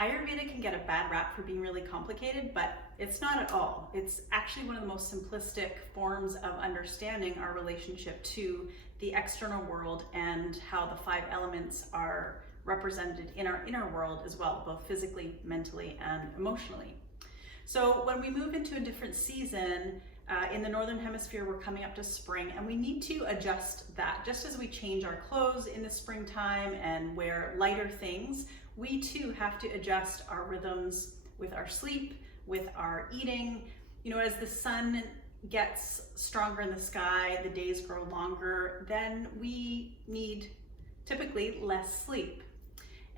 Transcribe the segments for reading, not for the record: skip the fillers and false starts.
Ayurveda can get a bad rap for being really complicated, but it's not at all. It's actually one of the most simplistic forms of understanding our relationship to the external world and how the 5 elements are represented in our inner world as well, both physically, mentally, and emotionally. So when we move into a different season, in the Northern Hemisphere, we're coming up to spring, and we need to adjust that. Just as we change our clothes in the springtime and wear lighter things, we too have to adjust our rhythms with our sleep, with our eating. You know, as the sun gets stronger in the sky, the days grow longer, then we need typically less sleep.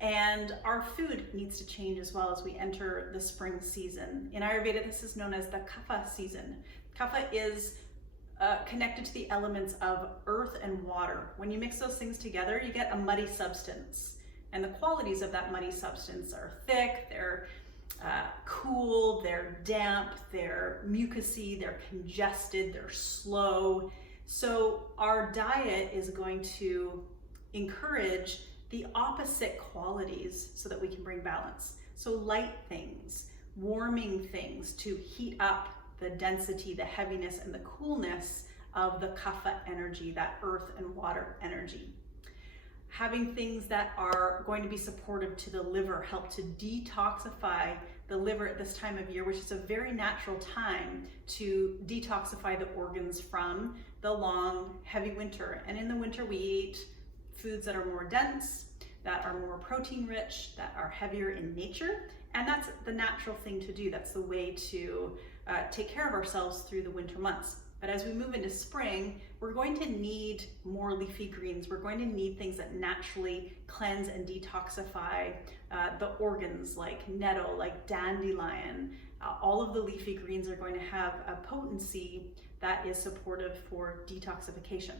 And our food needs to change as well as we enter the spring season. In Ayurveda, this is known as the Kapha season. Kapha is connected to the elements of earth and water. When you mix those things together, you get a muddy substance. And the qualities of that muddy substance are thick, they're cool, they're damp, they're mucousy, they're congested, they're slow. So our diet is going to encourage the opposite qualities so that we can bring balance. So light things, warming things to heat up the density, the heaviness, and the coolness of the Kapha energy, that earth and water energy. Having things that are going to be supportive to the liver, help to detoxify the liver at this time of year, which is a very natural time to detoxify the organs from the long, heavy winter. And in the winter, we eat foods that are more dense, that are more protein rich, that are heavier in nature. And that's the natural thing to do. That's the way to take care of ourselves through the winter months. But as we move into spring, we're going to need more leafy greens. We're going to need things that naturally cleanse and detoxify the organs, like nettle, like dandelion. All of the leafy greens are going to have a potency that is supportive for detoxification.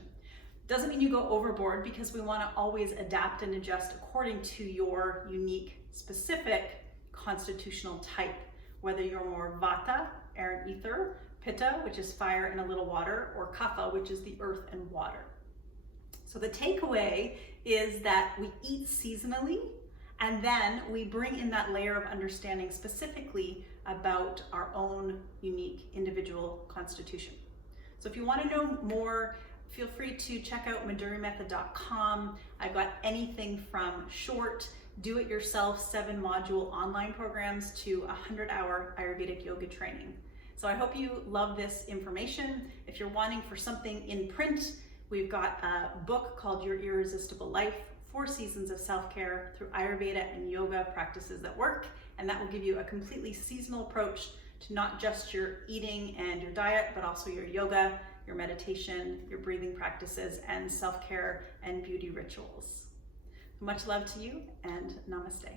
Doesn't mean you go overboard, because we want to always adapt and adjust according to your unique, specific constitutional type, whether you're more vata, air and ether, pitta, which is fire and a little water, or kapha, which is the earth and water. So the takeaway is that we eat seasonally, and then we bring in that layer of understanding specifically about our own unique individual constitution. So if you want to know more, feel free to check out madurimethod.com. I've got anything from short, do-it-yourself 7-module online programs to a 100-hour Ayurvedic yoga training. So I hope you love this information. If you're wanting for something in print, we've got a book called Your Irresistible Life, 4 Seasons of Self-Care through Ayurveda and Yoga Practices that Work. And that will give you a completely seasonal approach to not just your eating and your diet, but also your yoga, your meditation, your breathing practices, and self-care and beauty rituals. Much love to you, and namaste.